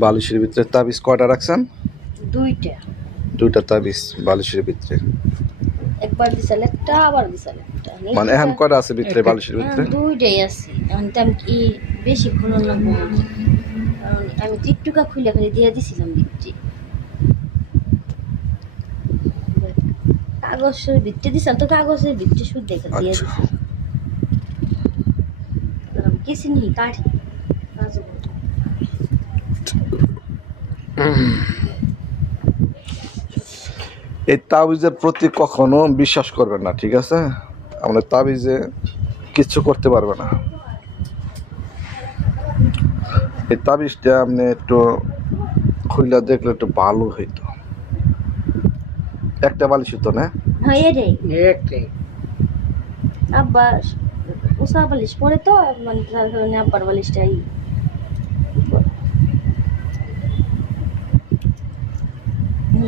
বালিশের ভিতরে তাবিজ কয়টা রাখছেন? দুইটা। দুইটা তাবিজ বালিশের ভিতরে। একবার দিছাল একটা, আবার দিছাল একটা। মানে এখন কয়টা আছে ভিতরে বালিশের ভিতরে? দুইটাই আছে। এখন তো আমি কি বেশি খুলো না, কারণ আমি টিকটুকা খুলে খালি দিয়ে দিছিলাম ভিতরে। কাগজের ভিতরে দিছাল তো, কাগজের ভিতরে শুধু দেখে দিয়ে আচ্ছা। দিছি। কারণ কিছু নেই কাঠি কাজ। এই তাবিজের প্রতি কখনো বিশ্বাস করবেন না, ঠিক আছে? আমরা তাবিজে কিচ্ছু করতে পারবে না। এই তাবিজটা আপনি একটু খুইলা দেখলে একটু ভালো হইতো। একটা বালিশ হতো না? হ্যাঁ এটাই। আব্বা উষা বালিশ পরে তো, মানে যার কারণে আব্বার বালিশটাই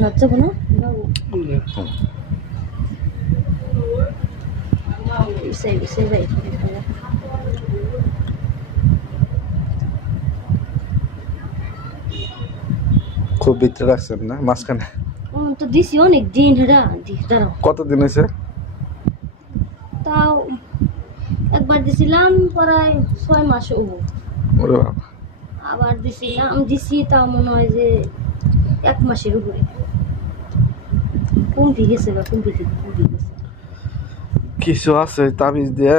হচ্ছে কোনো খুব ভিতরে রাখছেন না মাঝখানে? তো দিছি অনেক দিন হেরা দাঁড়াও। কতদিন হয়েছে? তাও একবার দিছিলাম প্রায় 6 মাস ও। ওরে বাবা। আবার দিছি তাও মনে হয় যে 1 মাসের উপরে। কমে গেছে বা কমে গেছে। কিছু আছে তাবিজ দিয়ে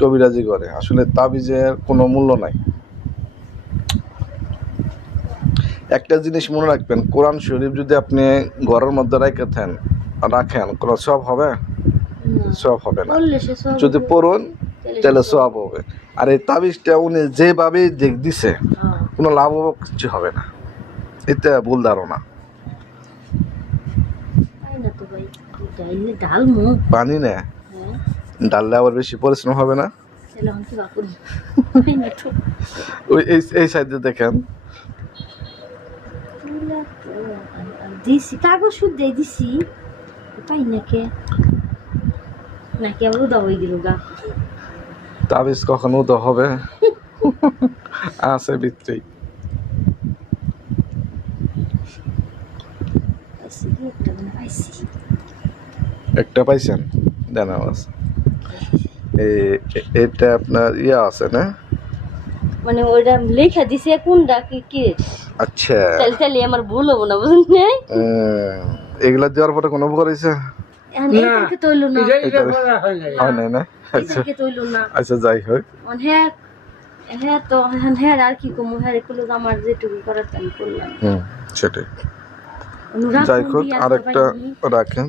কবিরাজি করে, আসলে তাবিজের কোনো মূল্য নাই। একটা জিনিস মনে রাখবেন, কোরআন শরীফ যদি আপনি ঘরের মধ্যে রাখেন কোনো সব হবে? সব হবে না। যদি পড়ুন তাহলে সব হবে। আর এই তাবিজটা উনি যেভাবে দিছে কোনো লাভ কিছু হবে না, এটা ভুল ধারণা। পানি না ডাললে আবার বেশি পরিশ্রম হবে না? ওই এই সাইডে দেখেন, দিছি কাগজ শুদ্ধ দিছি, পাই নাকি আবার উদা হয়ে গেল গা। তাবিজ কখনো তো হবে আছে ভিতরেই। একটা পাইছেন? দেন আওয়াজ। এটা আপনার ইয়া আছে না? মানে ওইটা লেখা দিছে কোনটা কি। আচ্ছা তাহলে আমার ভুল হবো না, বুঝলেন? এগুলা দেওয়ার পরে কোনো উপকার হয়েছে? না। আচ্ছা যাই হোক। হ্যাঁ তো হ্যাঁ আর কি কমু, হ্যাঁ এগুলো আমার যেটুকু করার আমি করলাম। সেটাই। যাই হোক, আরেকটা রাখেন।